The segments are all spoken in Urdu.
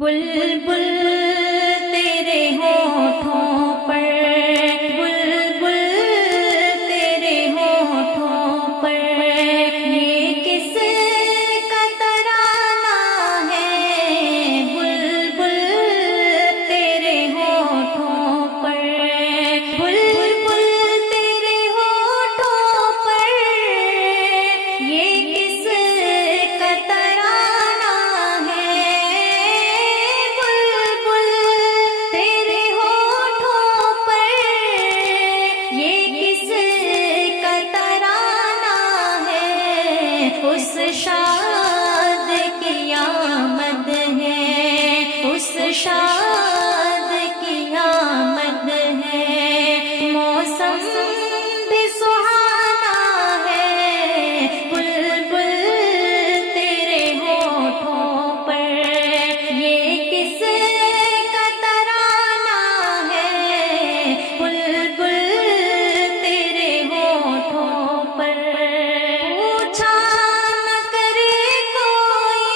بلبل تیرے ہونٹوں پر، بلبل تیرے ہونٹوں پر، یہ کس کا ترانہ ہے؟ بلبل تیرے ہونٹوں پر، بلبل تیرے ہونٹوں پر، یہ کس کا ترانہ ہے؟ تیرے ہونٹوں پر، یہ کس کا ترانہ ہے؟ اس شاد کی آمد ہے، اس شاد کی آمد ہے، موسم بھی سہانا ہے، بلبل تیرے ہونٹوں پر، یہ کس کا ترانہ ہے؟ بلبل تیرے ہونٹوں پر، پوچھا نہ کرے کوئی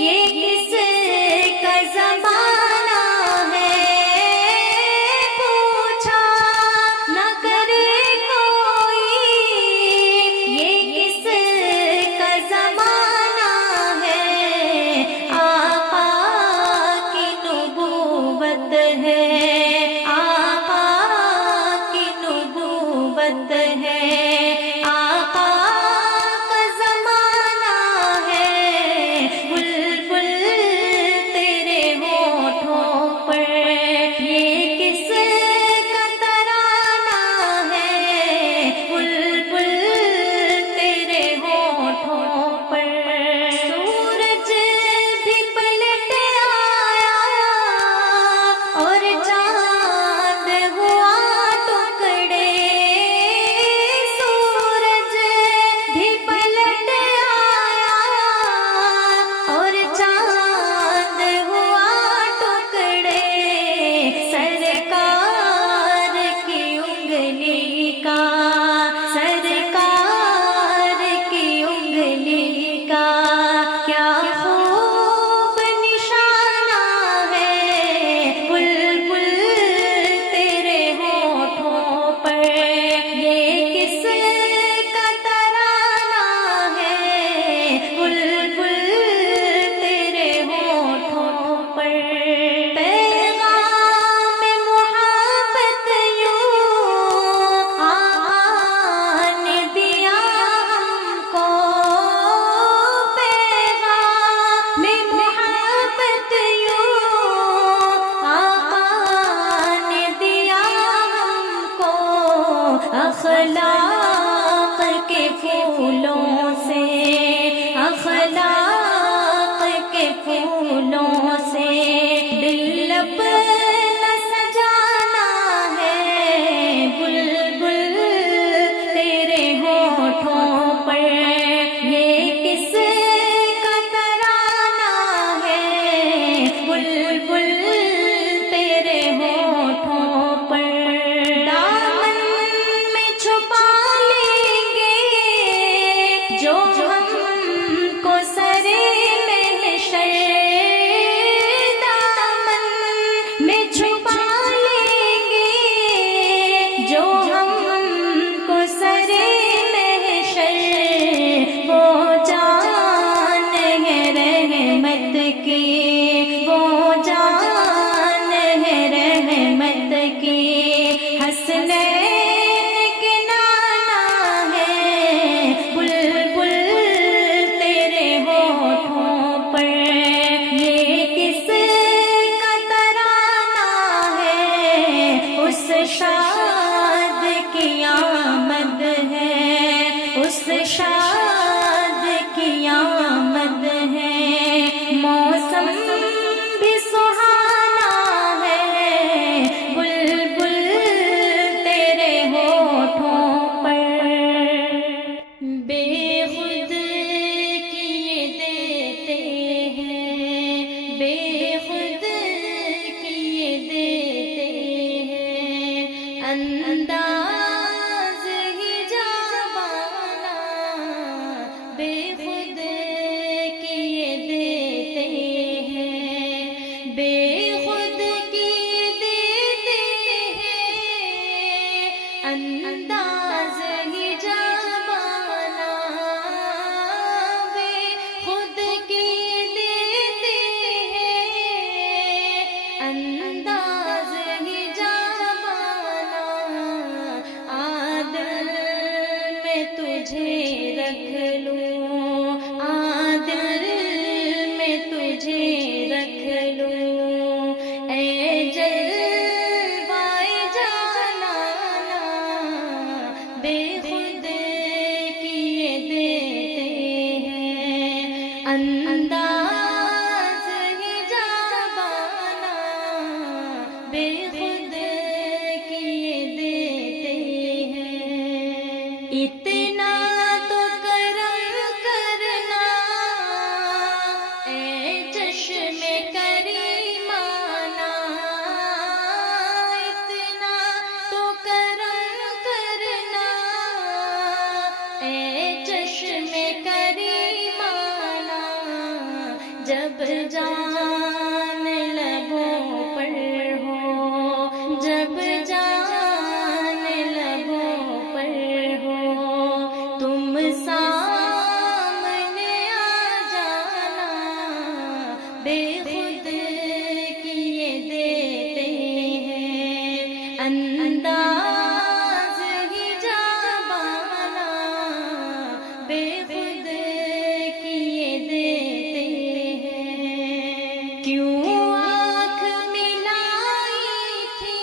یہ کس کا زمانہ ہے، پوچھا نہ کرے کوئی یہ کس کا زمانہ ہے، آقا کی نبوت ہے، آقا کی نبوت ہے، آقا کا زمانہ ہے، بلبل تیرے ہونٹوں پر، یہ کس کا ترانہ ہے؟ بلبل تیرے ہونٹوں پر، سورج بھی پلٹ آیا اور چاند ہوا ٹکڑے، سورج بھی پلٹ آیا اور چاند ہوا ٹکڑے، سرکار کی انگلی کا، سرکار کی انگلی کا کیا خوب نشانہ ہے، بلبل تیرے ہونٹوں پر، یہ کس کا ترانہ ہے؟ بلبل تیرے ہونٹوں پر، پیغام محبت یوں آقا نے دیا ہم کو، پیغام محبت یوں آقا نے دیا ہم کو، اخلاق کے پھولوں سے، اخلاق کے پھولوں سے دل اپنا سجانا ہے، بلبل تیرے ہونٹوں پر، یہ کس کا ترانہ ہے؟ بلبل تیرے ہونٹوں پر، دامن میں چھپا لیں گے جو ہم کو سرے محشر، بے خود کیے دیتے ہیں. اتنا تو کرم کرنا اے چشم کریمانہ، اتنا تو کرم کرنا اے چشم کریمانہ، جب جان لبوں پر ہو، جب جان لبوں پر ہو، تم سامنے آ جانا، بے خود کیے دیتے ہیں انداز ہی جابانا، بے خود کیے دیتے ہیں. کیوں آنکھ ملائی تھی،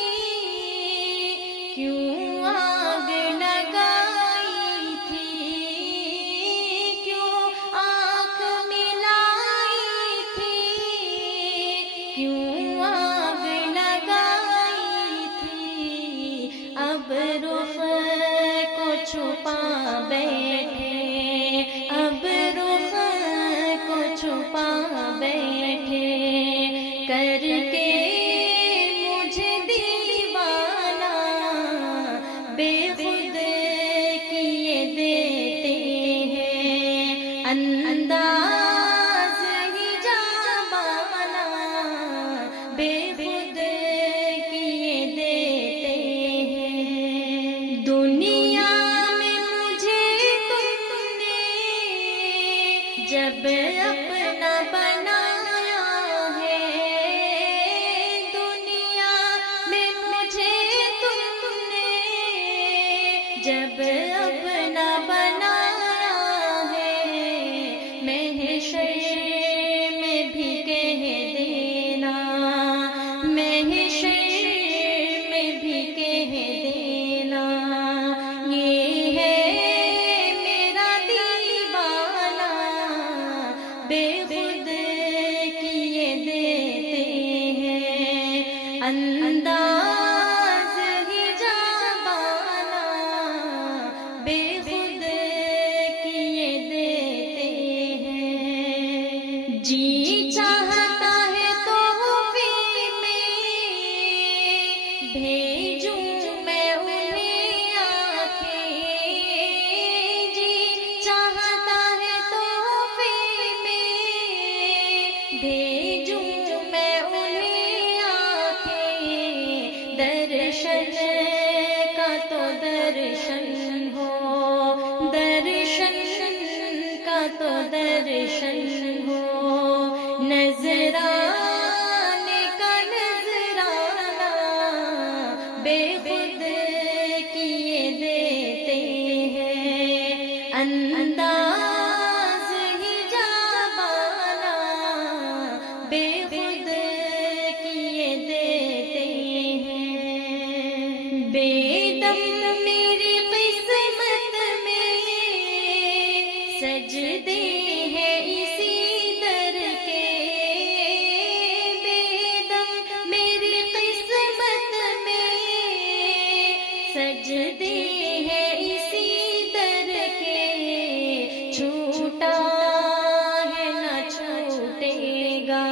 کیوں آگ لگائی تھی، کیوں آنکھ ملائی تھی، کیوں آگ لگائی تھی، اب رخ کو چھپا بیٹھے، اب رخ کو چھپا بیٹھے، کر کے مجھے دیوانہ، بے خود کیے دیتے ہیں انداز ہی جابانا، بے خود کیے دیتے ہیں. دنیا میں مجھے تم نے جب اپنا بنایا ہے، دنیا میں مجھے تم نے جب اپنا بنایا ہے، محشر میں بھی کہہ دینا، محشر میں بھی کہہ دینا، یہ ہے میرا دیوانہ، بے خود کیے دیتے ہیں انداز ہی جابانا، بے خود کیے دیتے ہیں. جی چاہتا ہے تو میں بھیجوں میں انہیں آنکھیں، جی چاہتا ہے تو میں بھیجوں میں انہیں آنکھیں، درشن کا تو درشن ہو، درشن کا تو درشن ہو، نظرانے کا نظرانہ، بے خود کیے دیتے ہیں انداز ہی جابانا، بے خود کیے دیتے ہیں. بے دم میری قسمت میں سجدے ہیں اسی در کے، بے دم میری قسمت میں سجدے ہیں اسی در کے، چھوٹا ہے نہ چھوٹے گا،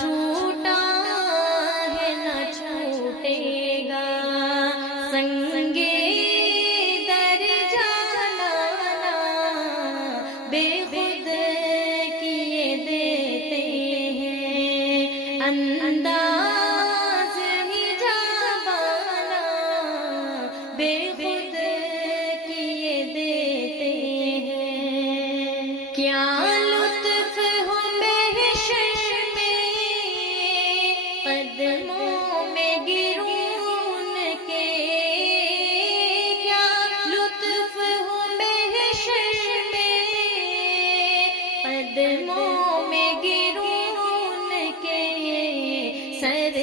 چھوٹا ہے نہ چھوٹے گا، سنگے در جانا، بے خود کیے دیتے ہیں انداز ہی جابانا، بے خود کیے دیتے ہیں. کیا لطف ہو محشر میں قدموں میں گرون کے، کیا لطف ہو محشر میں قدموں میں گرون کے، سر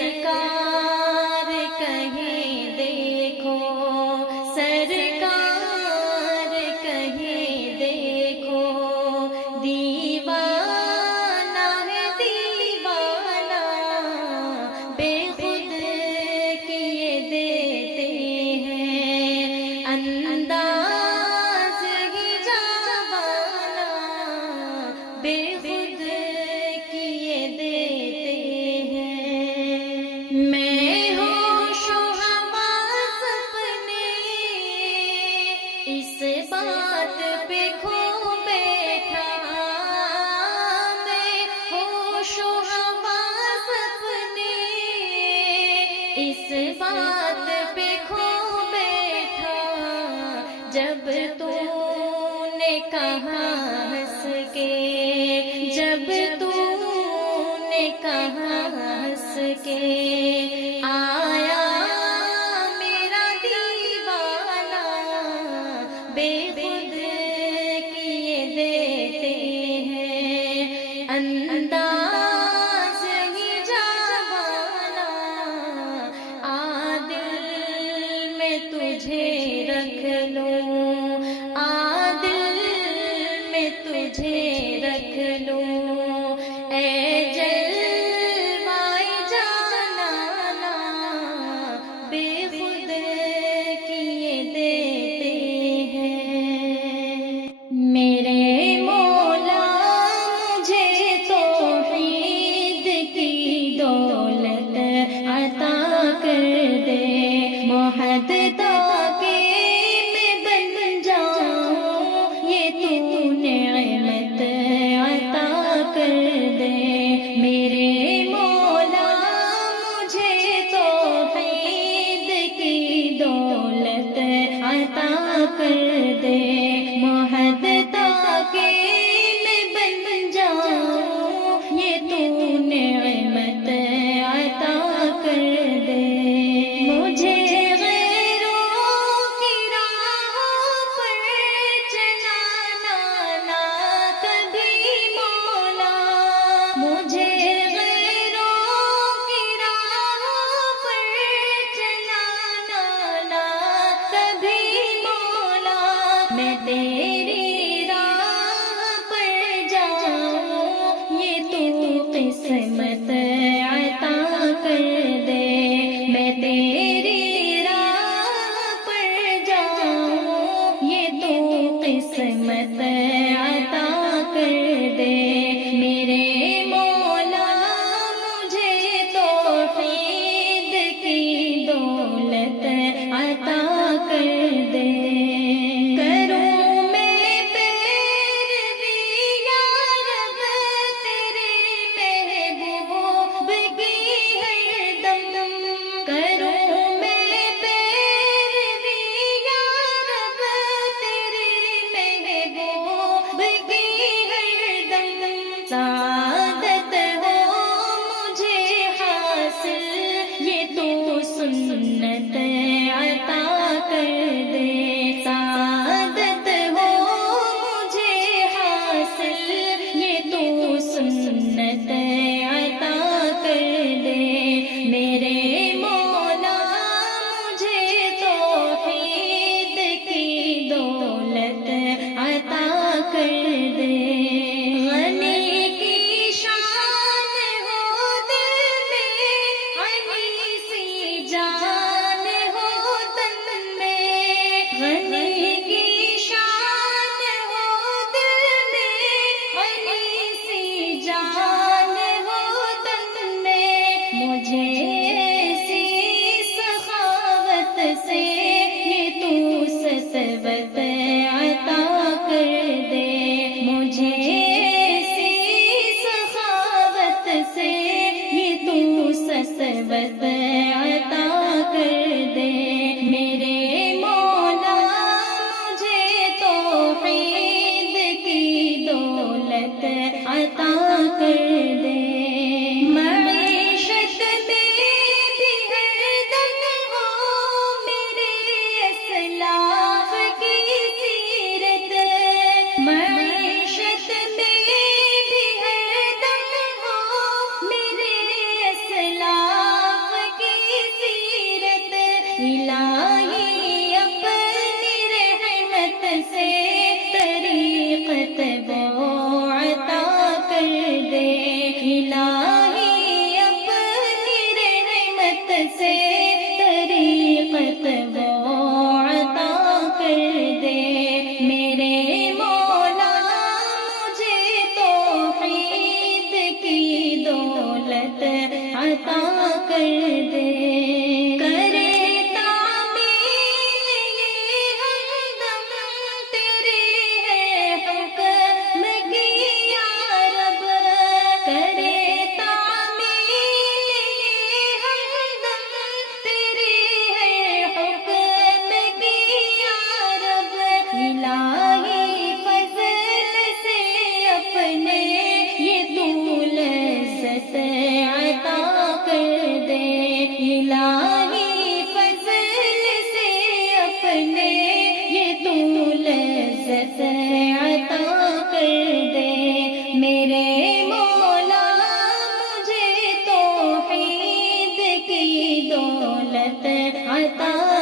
اس بات پہ کھو بیٹھا جب تو نے کہا ہنس کے، جب تو نے کہا ہنس کے آیا میرا دیوانہ بے خود کیے دیتے ہیں انداز ہی جاوانا آ دل میں تجھے رکھ لوں، آ دل میں تجھے رکھ لوں اے جلوائے جانانا بے خود کیے دیتے ہیں میرے مولا مجھے توحید کی دولت عطا کر دے، محدثہ کے میں بن جاؤں یہ تو نعمت عطا کر دے میرے مولا مجھے توحید کی دولت عطا کر دے، محدثہ کے میں بن جاؤں یہ تو نعمت عطا کر دے مجھے غیروں کی راہوں پر چلانا نہ کبھی مولا، مجھے غیروں کی راہوں پر چلانا نہ کبھی مولا، میں تیری راہ پر جاؤں یہ تو قسمت عطا کر دے، میں تیری راہ پر جاؤں یہ تو قسمت عطا کر دے میرے مولا مجھے توحید کی دولت عطا کر دے کروں میں پیروی یا رب تیرے محبوب کی ہر دم، کروں میں پیروی یا رب تیرے محبوب کی ہر دم، سعادت ہو مجھے حاصل یہ تو سنت عطا کر دے، سعادت ہو مجھے حاصل یہ تو سنت عطا کر دے میرے مولا مجھے توحید کی دولت عطا کر دے غنی کی شان ہو دل میں غنی سی جان ہو تن میں، غنی کی شان ہو دل میں غنی سی جان ہو تن میں، مجھے ایسی سخاوت سے یہ تو سسبت عطا کر دے، مجھے ایسی سخاوت سے یہ تو سسبت عطا کر دے میرے مولا مجھے توحید کی دولت عطا کر دے معیشت میں بھی ہر دم ہو میرے اسلاف کی سیرت، معیشت میں بھی ہر دم ہو میرے اسلاف کی سیرت، الہی اپنی رحمت سے طریقت وہ عطا کر دے، الہی اپنی رحمت سے طریقت وہ عطا کر دے میرے مولا مجھے توحید کی دولت عطا کر دے کرے تعمیل یہ ہمدم تیرے ہے حکم کی یا رب، کرے تعمیل یہ ہمدم چاہتا